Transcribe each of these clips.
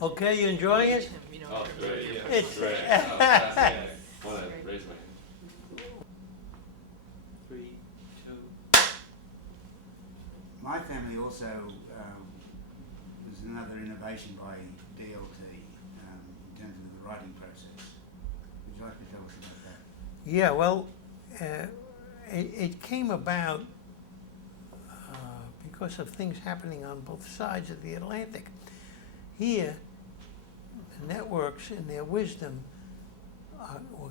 Okay, you enjoying it? Oh, great, yeah, It's- great. Oh, fascinating. Want to raise my hand? 3, 2. My family also was another innovation by DLT in terms of the writing process. Would you like to tell us about that? Yeah, well, it came about because of things happening on both sides of the Atlantic. Here, the networks, in their wisdom, were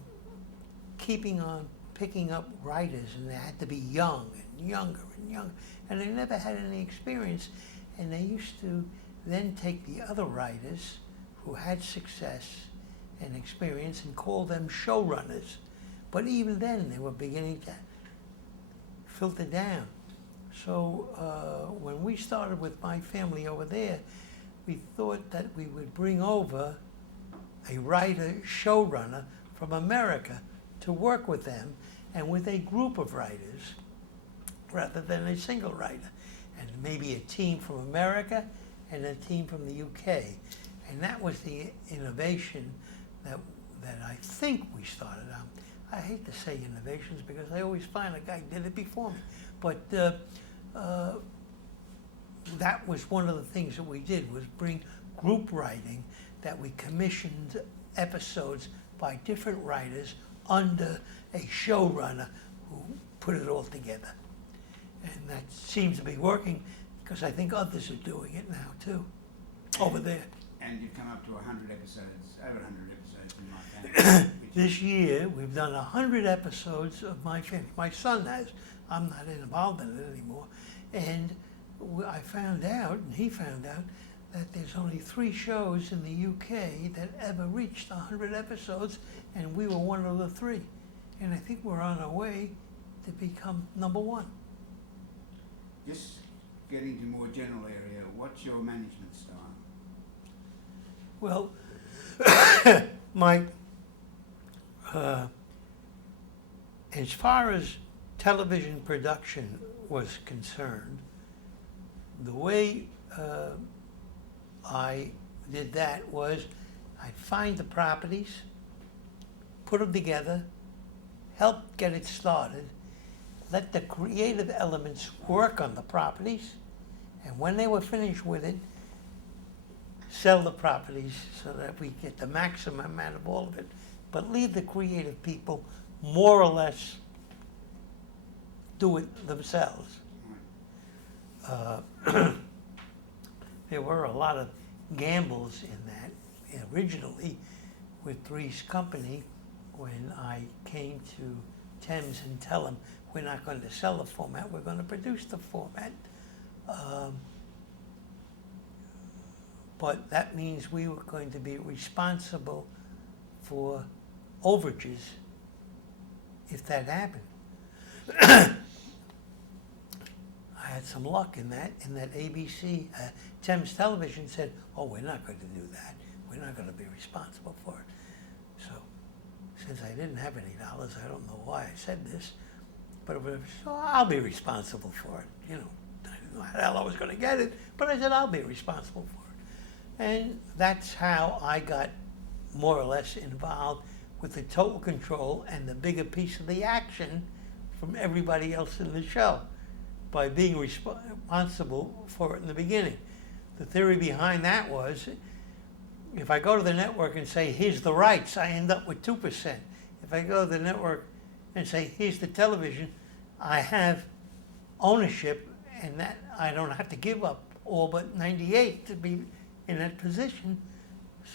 keeping on picking up writers, and they had to be young and younger and younger, and they never had any experience. And they used to then take the other writers who had success and experience and call them showrunners. But even then, they were beginning to filter down. So when we started with my family over there, we thought that we would bring over a writer, showrunner from America to work with them and with a group of writers rather than a single writer. And maybe a team from America and a team from the UK. And that was the innovation that I think we started on. I hate to say innovations because I always find a guy did it before me. But that was one of the things that we did, was bring group writing, that we commissioned episodes by different writers under a showrunner who put it all together. And that seems to be working because I think others are doing it now too, over there. And you've come up to 100 episodes, over 100 episodes in My Family. This year, we've done 100 episodes of My Family. My son has. I'm not involved in it anymore. And I found out, and he found out, that there's only 3 shows in the UK that ever reached 100 episodes, and we were one of the 3. And I think we're on our way to become number 1. Just getting to more general area, what's your management style? Well, my, as far as television production was concerned, the way I did that was I'd find the properties, put them together, help get it started, let the creative elements work on the properties, and when they were finished with it, sell the properties so that we get the maximum amount of all of it, but leave the creative people more or less do it themselves. There were a lot of gambles in that originally with Three's Company when I came to Thames and tell them we're not going to sell the format, we're going to produce the format. But that means we were going to be responsible for overages if that happened. I had some luck in that ABC, Thames Television said, oh, we're not going to do that. We're not going to be responsible for it. So, since I didn't have any dollars, I don't know why I said this, but it was, so I'll be responsible for it. You know, I didn't know how the hell I was going to get it, but I said I'll be responsible for it. And that's how I got more or less involved with the total control and the bigger piece of the action from everybody else in the show, by being responsible for it in the beginning. The theory behind that was, if I go to the network and say, here's the rights, I end up with 2%. If I go to the network and say, here's the television, I have ownership, and that I don't have to give up all but 98 to be in that position.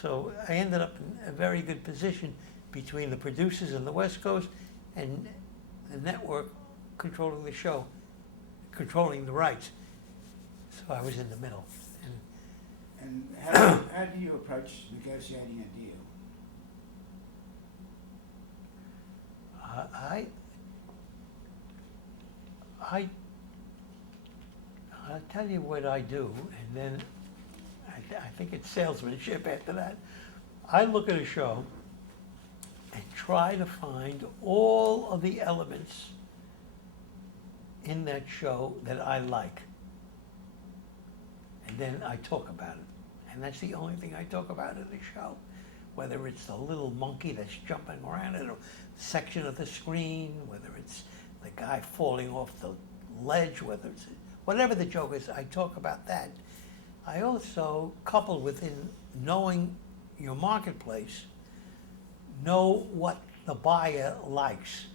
So I ended up in a very good position between the producers in the West Coast and the network controlling the show, controlling the rights. So I was in the middle. And how do you approach negotiating a deal? I'll tell you what I do, and then I think it's salesmanship after that. I look at a show and try to find all of the elements in that show that I like. And then I talk about it. And that's the only thing I talk about in the show. Whether it's the little monkey that's jumping around in a section of the screen, whether it's the guy falling off the ledge, whether it's whatever the joke is, I talk about that. I also, coupled within knowing your marketplace, know what the buyer likes,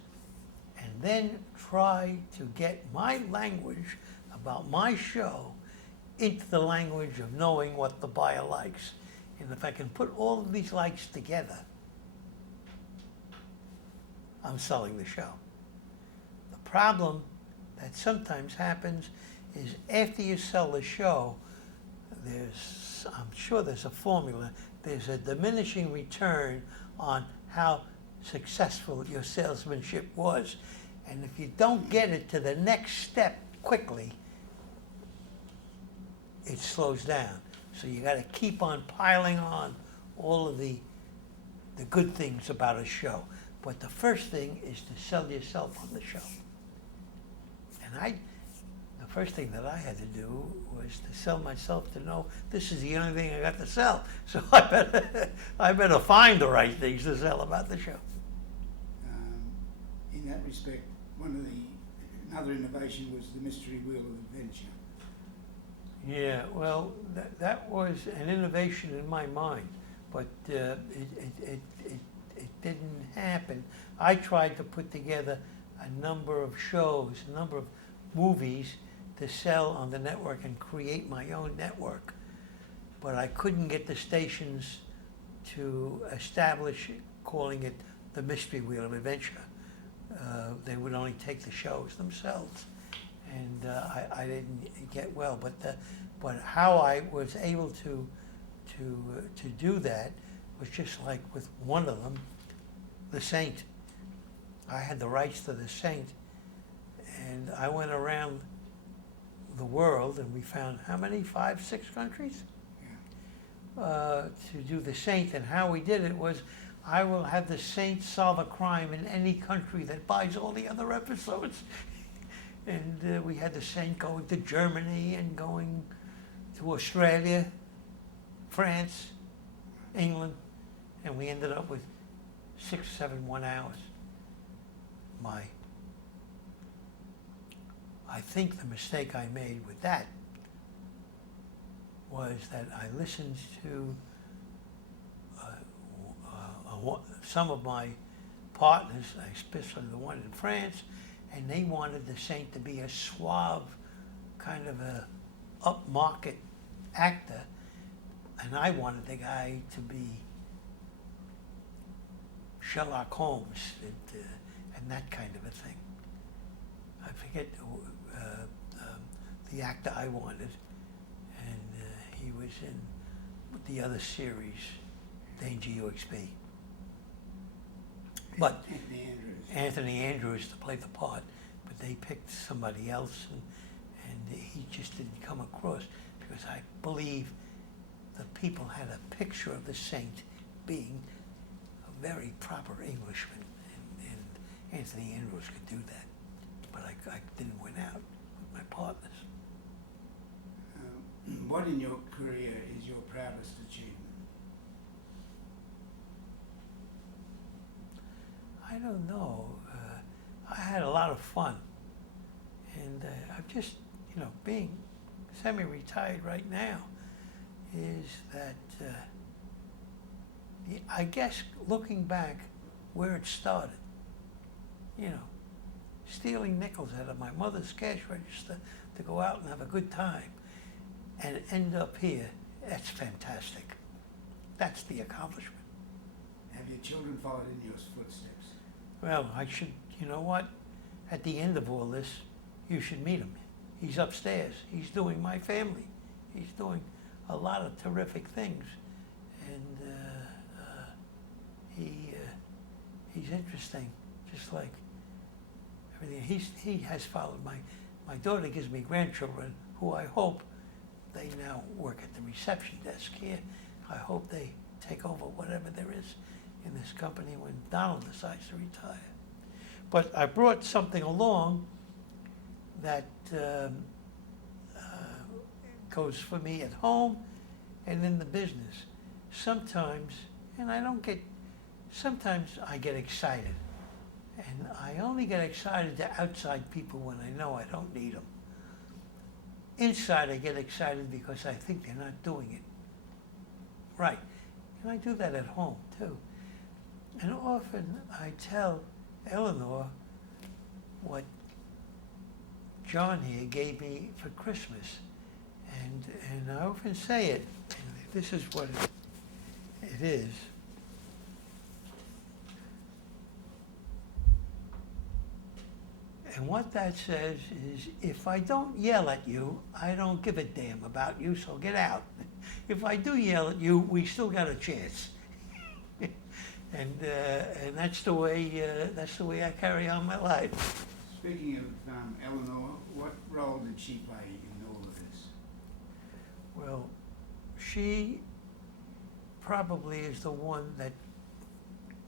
and then try to get my language about my show into the language of knowing what the buyer likes. And if I can put all of these likes together, I'm selling the show. The problem that sometimes happens is after you sell the show, I'm sure there's a formula, there's a diminishing return on how successful your salesmanship was. And if you don't get it to the next step quickly, it slows down. So you got to keep on piling on all of the good things about a show. But the first thing is to sell yourself on the show. And the first thing that I had to do was to sell myself to know this is the only thing I got to sell. So I better find the right things to sell about the show. In that respect, another innovation was the Mystery Wheel of Adventure. Yeah, well, that was an innovation in my mind, but it didn't happen. I tried to put together a number of shows, a number of movies to sell on the network and create my own network, but I couldn't get the stations to establish calling it the Mystery Wheel of Adventure. They would only take the shows themselves. And I didn't get well, but how I was able to do that was just like with one of them, The Saint. I had the rights to The Saint, and I went around the world, and we found how many? 5, 6 countries to do The Saint. And how we did it was, I will have The Saint solve a crime in any country that buys all the other episodes. And we had The Saint going to Germany and going to Australia, France, England, and we ended up with 6, 7 1 hours. I think the mistake I made with that was that I listened to some of my partners, especially the one in France, and they wanted The Saint to be a suave, kind of a upmarket actor, and I wanted the guy to be Sherlock Holmes and that kind of a thing. I forget the actor I wanted, and he was in the other series, Danger UXB. But Anthony Andrews to play the part, but they picked somebody else, and he just didn't come across, because I believe the people had a picture of the Saint being a very proper Englishman, and Anthony Andrews could do that, but I didn't win out with my partners. What in your career is your proudest achievement? I don't know. I had a lot of fun, and I'm just, being semi-retired right now, is that I guess looking back where it started, stealing nickels out of my mother's cash register to go out and have a good time, and end up here, that's fantastic. That's the accomplishment. Have your children followed in your footsteps? Well, I should, you know what? At the end of all this, you should meet him. He's upstairs. He's doing My Family. He's doing a lot of terrific things. And he's interesting, just like everything. He has followed my daughter gives me grandchildren who I hope they now work at the reception desk here. I hope they take over whatever there is in this company when Donald decides to retire. But I brought something along that goes for me at home and in the business, sometimes, and sometimes I get excited. And I only get excited to outside people when I know I don't need them. Inside, I get excited because I think they're not doing it right. And I do that at home, too. And often I tell Eleanor what John here gave me for Christmas. And I often say it, and this is what it is. And what that says is, if I don't yell at you, I don't give a damn about you, so get out. If I do yell at you, we still got a chance. And that's the way I carry on my life. Speaking of Eleanor, what role did she play in all of this? Well, she probably is the one that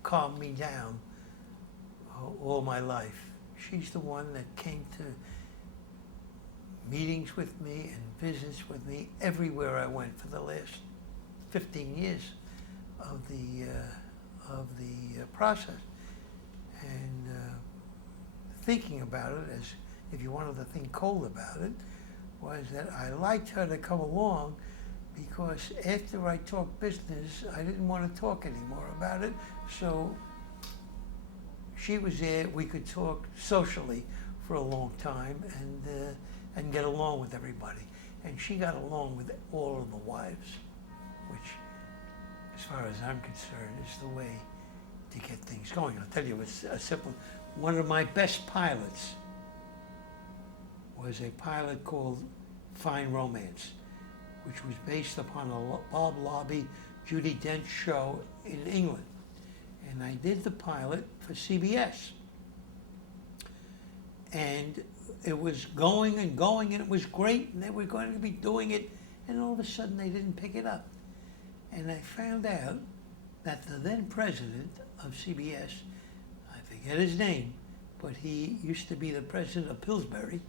calmed me down all my life. She's the one that came to meetings with me and visits with me everywhere I went for the last 15 years of the process. And thinking about it, as if you wanted to think cold about it, was that I liked her to come along because after I talked business, I didn't want to talk anymore about it. So she was there. We could talk socially for a long time and get along with everybody. And she got along with all of the wives, which, as far as I'm concerned, is the way to get things going. I'll tell you, it's a simple. One of my best pilots was a pilot called Fine Romance, which was based upon a Bob Lobby, Judi Dench show in England. And I did the pilot for CBS. And it was going and going, and it was great, and they were going to be doing it, and all of a sudden they didn't pick it up. And I found out that the then president of CBS, I forget his name, but he used to be the president of Pillsbury.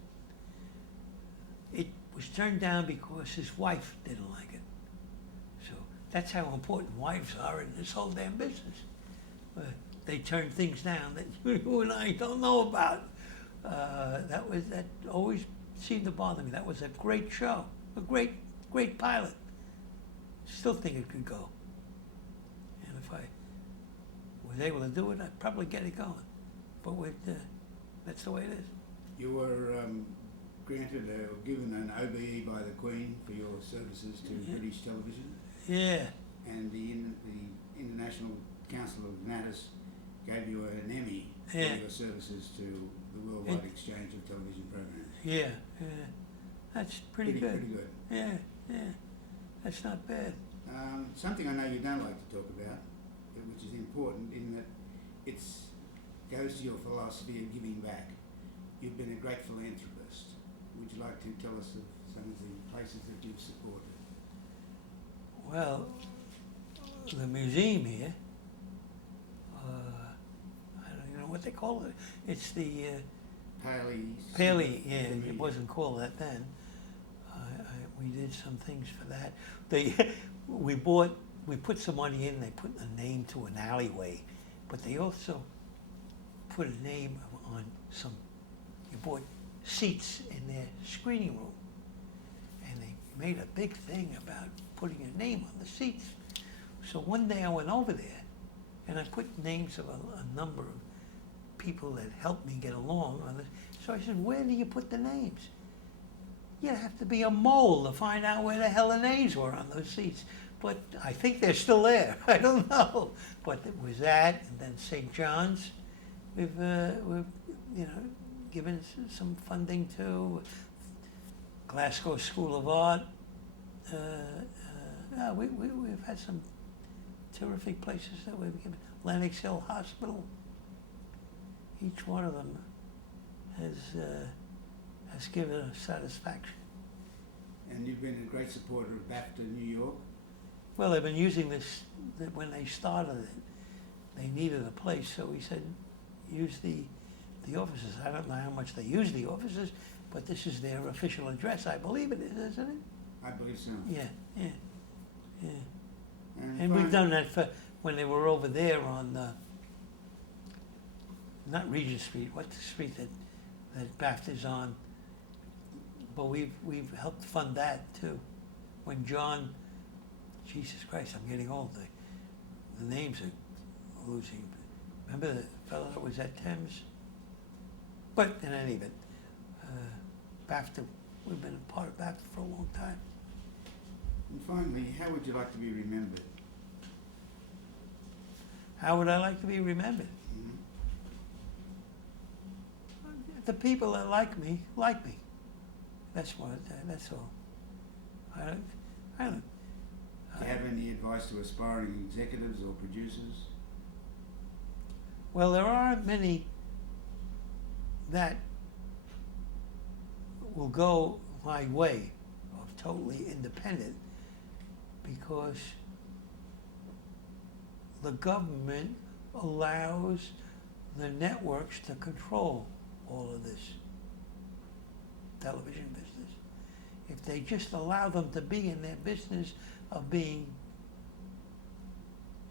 It was turned down because his wife didn't like it. So that's how important wives are in this whole damn business. They turn things down that you and I don't know about. That always seemed to bother me. That was a great show, a great pilot. Still think it could go. And if I was able to do it, I'd probably get it going. But that's the way it is. You were granted or given an OBE by the Queen for your services to British television. Yeah. And the International Council of Natas gave you an Emmy for your services to the Worldwide Exchange of Television Programs. Yeah. That's pretty good. Pretty good. Yeah. That's not bad. Something I know you don't like to talk about, which is important in that it goes to your philosophy of giving back. You've been a great philanthropist. Would you like to tell us of some of the places that you've supported? Well, the museum here, I don't even know what they call it. It's the Paley, yeah, it wasn't called that then. We did some things for that. We put some money in, they put a name to an alleyway, but they also put a name on you bought seats in their screening room. And they made a big thing about putting a name on the seats. So one day I went over there and I put names of a number of people that helped me get along on this. So I said, where do you put the names? You'd have to be a mole to find out where the hell the names were on those seats. But I think they're still there. I don't know. But it was that, and then St. John's. We've given some funding to Glasgow School of Art. We've had some terrific places that we've given. Lenox Hill Hospital. Each one of them has given us satisfaction. And you've been a great supporter of BAFTA New York? Well, they've been using this, when they started it, they needed a place, so we said, use the offices. I don't know how much they use the offices, but this is their official address. I believe it is, isn't it? I believe so. Yeah. Yeah. And And we've done that for, when they were over there on, not Regent Street, what's the street that BAFTA's on? But we've helped fund that too. When John, Jesus Christ, I'm getting old, the names are losing. Remember the fellow that was at Thames? But in any event, BAFTA, we've been a part of BAFTA for a long time. And finally, how would you like to be remembered? How would I like to be remembered? Mhm. The people that like me. That's what. That's all. I don't. Do you have any advice to aspiring executives or producers? Well, there aren't many that will go my way of totally independent because the government allows the networks to control all of this television business. If they just allow them to be in their business of being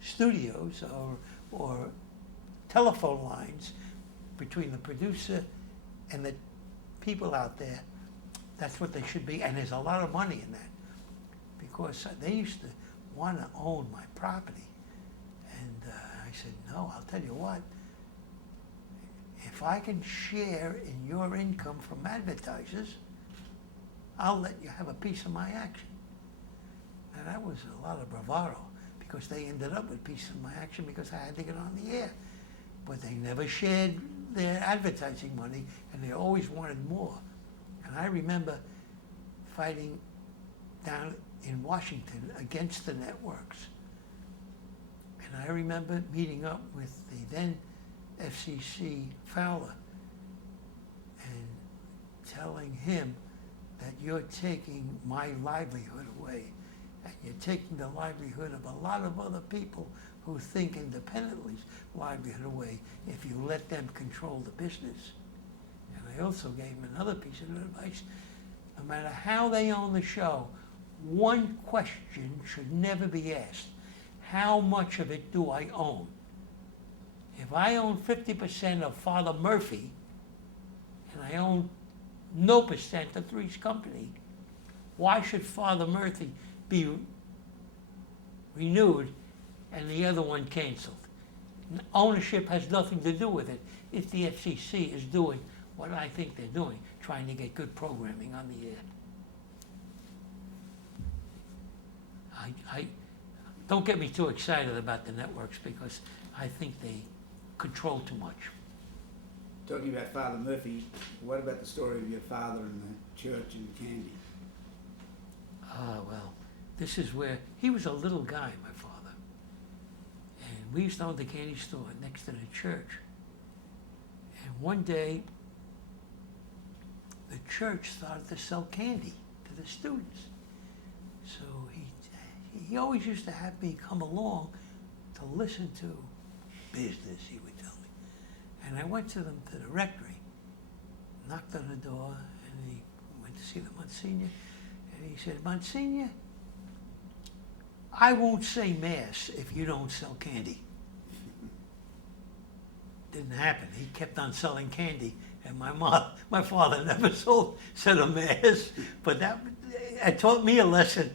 studios or telephone lines between the producer and the people out there, that's what they should be. And there's a lot of money in that because they used to want to own my property. And I said, no, I'll tell you what, if I can share in your income from advertisers, I'll let you have a piece of my action. And that was a lot of bravado because they ended up with a piece of my action because I had to get on the air. But they never shared their advertising money and they always wanted more. And I remember fighting down in Washington against the networks. And I remember meeting up with the then FCC Fowler and telling him that you're taking my livelihood away. And you're taking the livelihood of a lot of other people who think independently livelihood away if you let them control the business. And I also gave him another piece of advice. No matter how they own the show, one question should never be asked. How much of it do I own? If I own 50% of Father Murphy, and I own no percent of Three's Company, why should Father Murphy be renewed and the other one canceled? Ownership has nothing to do with it if the FCC is doing what I think they're doing, trying to get good programming on the air. I don't get me too excited about the networks because I think they control too much. Talking about Father Murphy, what about the story of your father and the church and the candy? Well, this is where, he was a little guy, my father. And we used to own the candy store next to the church. And one day, the church started to sell candy to the students. So he always used to have me come along to listen to business, he would tell me. And I went to the rectory, knocked on the door, and he went to see the Monsignor. And he said, Monsignor, I won't say Mass if you don't sell candy. Didn't happen. He kept on selling candy, and my father never said a Mass, but it taught me a lesson.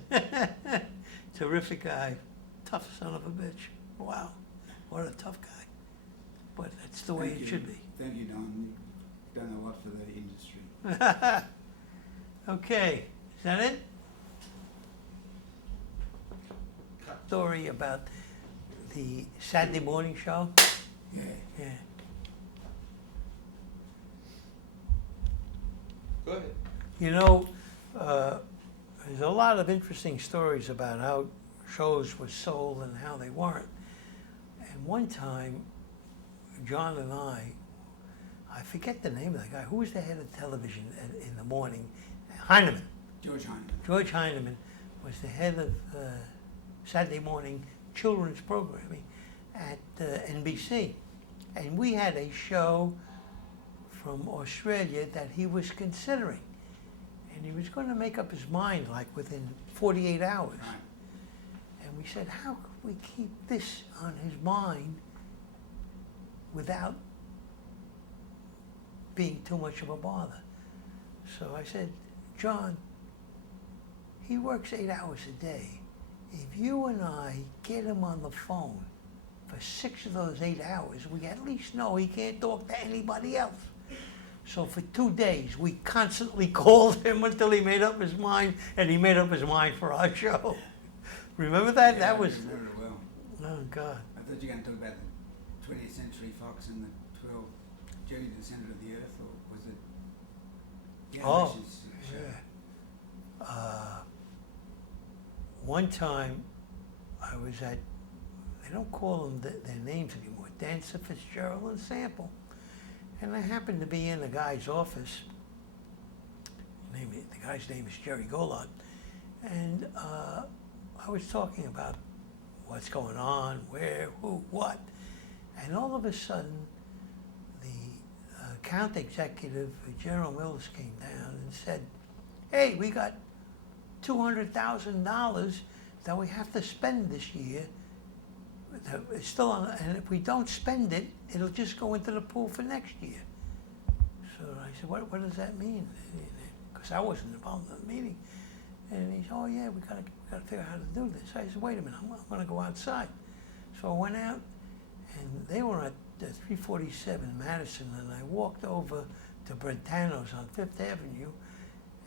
Terrific guy, tough son of a bitch. Wow, what a tough guy. But that's the way it should be. Thank you, Don. You've done a lot for the industry. Okay, is that it? Story about the Saturday morning show? Yeah. Yeah. Go ahead. You know, there's a lot of interesting stories about how shows were sold and how they weren't. And one time, John and I forget the name of the guy. Who was the head of television in the morning? Heineman. George Heineman. George Heineman was the head of Saturday morning children's programming at NBC. And we had a show from Australia that he was considering. And he was going to make up his mind like within 48 hours. Right. And we said, how could we keep this on his mind without being too much of a bother? So I said, John, he works 8 hours a day. If you and I get him on the phone for 6 of those 8 hours, we at least know he can't talk to anybody else. So for 2 days, we constantly called him until he made up his mind, and he made up his mind for our show. Remember that? Yeah, That was, I remember it well. oh God. I thought you were going to talk about the 20th Century Fox and the 12 Journey to the Centre of the Earth, or was it? The Oh, animations show? yeah. One time, I was at, they don't call them their names anymore, Dancer, Fitzgerald, and Sample. And I happened to be in the guy's office. The guy's name is Jerry Golod. And I was talking about what's going on, where, who, what. And all of a sudden, the account executive at General Mills came down and said, hey, we got $200,000 that we have to spend this year. It's still on, and if we don't spend it, it'll just go into the pool for next year. So I said, what does that mean? Because I wasn't involved in the meeting. And he said, oh yeah, we gotta figure out how to do this. I said, wait a minute, I'm gonna go outside. So I went out, and they were at 347 Madison, and I walked over to Brentano's on Fifth Avenue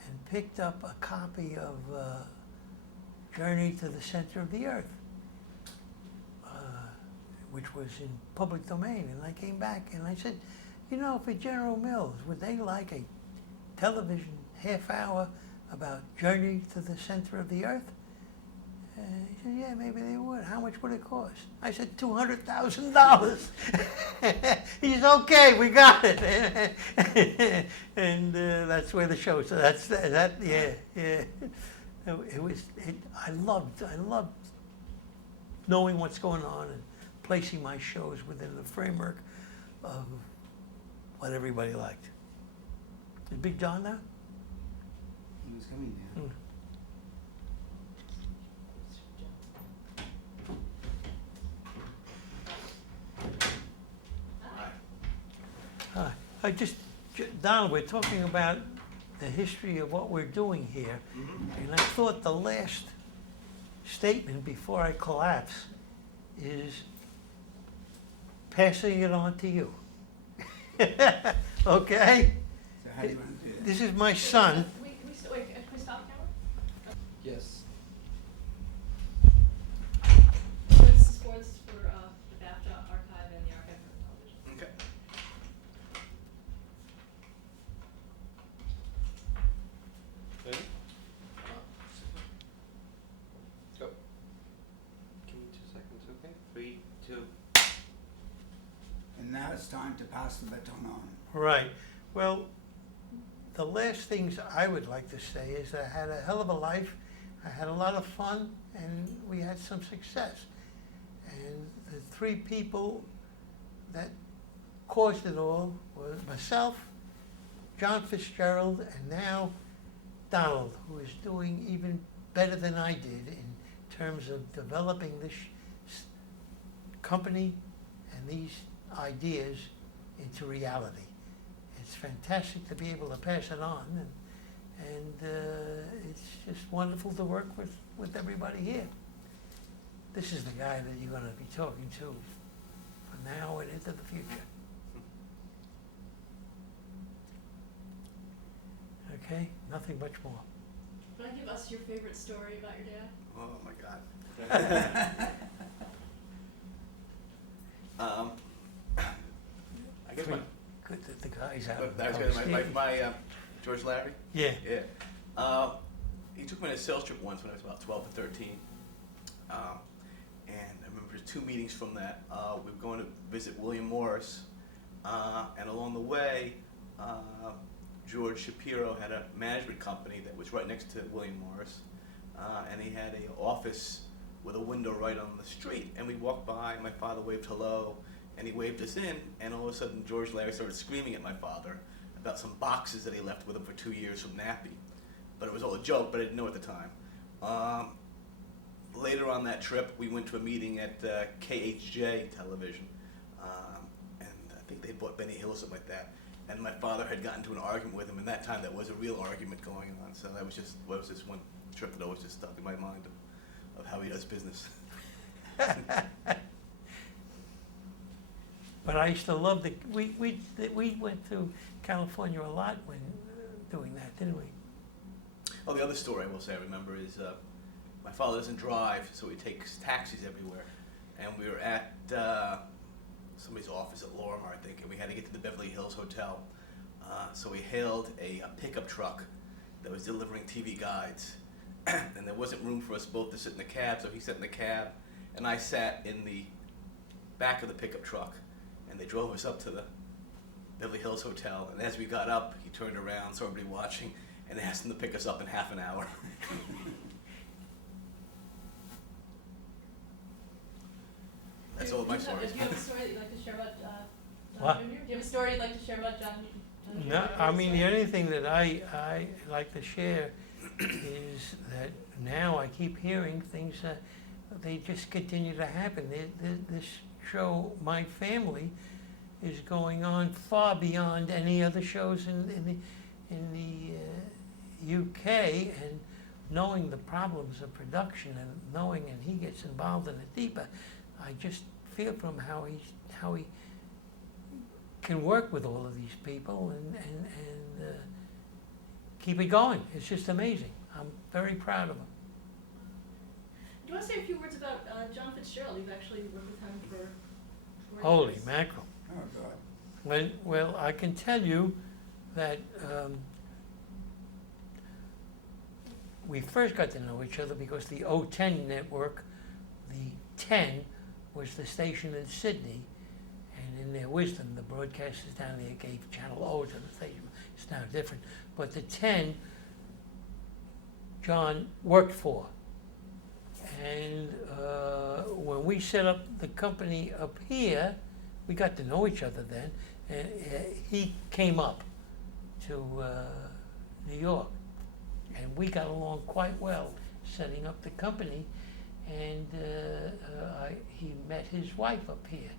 and picked up a copy of Journey to the Center of the Earth, which was in public domain. And I came back and I said, you know, for General Mills, would they like a television half hour about Journey to the Center of the Earth? And he said, yeah, maybe they would. How much would it cost? I said, $200,000. He said, okay, we got it. And that's where the show, so yeah. I loved knowing what's going on and placing my shows within the framework of what everybody liked. Is Big John there? He was coming down. Hi. Donald, we're talking about the history of what we're doing here, and I thought the last statement before I collapse is passing it on to you. Okay? So how do you want to do that? This is my son. Can we stop camera? Yes. This is for the BAFTA archive and the archive for television. Okay. Ready? Go. Give me 2 seconds, okay? 3, 2. And now it's time to pass the baton on. Right. Well, the last things I would like to say is I had a hell of a life. I had a lot of fun, and we had some success. And the 3 people that caused it all was myself, John Fitzgerald, and now Donald, who is doing even better than I did in terms of developing this company and these ideas into reality. It's fantastic to be able to pass it on, and it's just wonderful to work with everybody here. This is the guy that you're going to be talking to from now and into the future. Okay, nothing much more. Can I give us your favorite story about your dad? Oh my God. I guess Good that the guy's out. I was gonna, my George Larry. Yeah. Yeah. He took me on a sales trip once when I was about 12 or 13. And I remember 2 meetings from that. We were going to visit William Morris. And along the way, George Shapiro had a management company that was right next to William Morris. And he had an office with a window right on the street. And we walked by, my father waved hello, and he waved us in, and all of a sudden George Larry started screaming at my father about some boxes that he left with him for 2 years from Nappy. But it was all a joke, but I didn't know at the time. later on that trip, we went to a meeting at KHJ Television, and I think they bought Benny Hill or something like that. And my father had gotten into an argument with him, and that time there was a real argument going on. So that was just one trip that always just stuck in my mind of how he does business. But I used to love we went to California a lot when doing that, didn't we? Oh, the other story I will say I remember is my father doesn't drive, so he takes taxis everywhere. And we were at somebody's office at Lorimer, I think, and we had to get to the Beverly Hills Hotel. So we hailed a pickup truck that was delivering TV guides. And there wasn't room for us both to sit in the cab, so he sat in the cab, and I sat in the back of the pickup truck. And they drove us up to the Beverly Hills Hotel. And as we got up, he turned around, saw everybody watching, and asked them to pick us up in half an hour. That's all of my stories. Do you have a story that you'd like to share about John What? Jr.? Do you have a story you'd like to share about John Jr.? No, I mean, the only thing that I like to share is that now I keep hearing things, they just continue to happen. This show, My Family, is going on far beyond any other shows in the UK, and knowing the problems of production and knowing, and he gets involved in it deeper, I just feel from how he can work with all of these people and keep it going. It's just amazing. I'm very proud of him. Do you want to say a few words about John Fitzgerald? You've actually worked with him for 4 Holy years. mackerel. Oh, God. Well, I can tell you that we first got to know each other because the O10 network, the 10, was the station in Sydney, and in their wisdom, the broadcasters down there gave Channel O to the station. It's now different. But the 10, John worked for. And when we set up the company up here, we got to know each other then, and he came up to New York, and we got along quite well setting up the company, and he met his wife up here,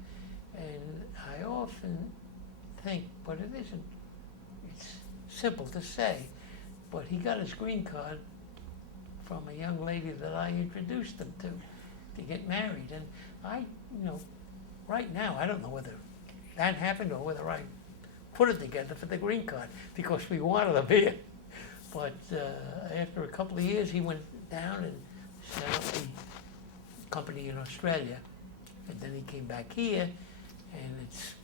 and I often think, but it isn't, it's simple to say, but he got his green card from a young lady that I introduced him to get married, and I, right now, I don't know whether that happened or whether I put it together for the green card because we wanted him here. But after a couple of years, he went down and set up the company in Australia, and then he came back here, and it's,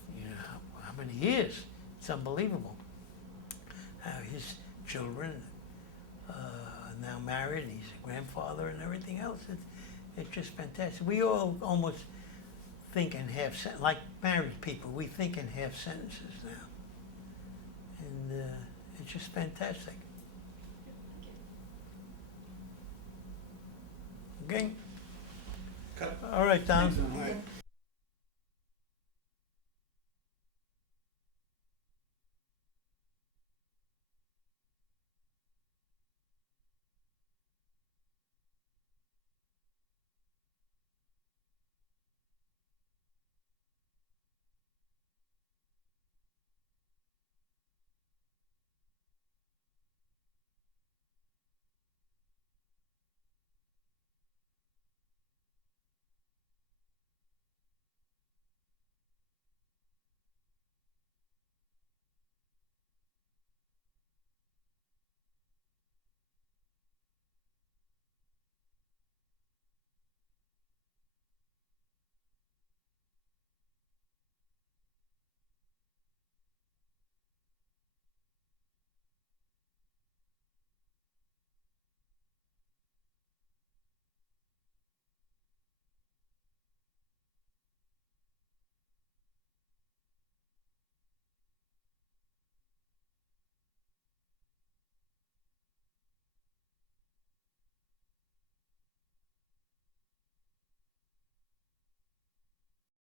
how many years? It's unbelievable. His children are now married, and he's a grandfather and everything else. It's just fantastic. We all almost think in half sentences, like married people, we think in half sentences now. And it's just fantastic. Okay? Cut. All right, Tom. Thanks, Tom.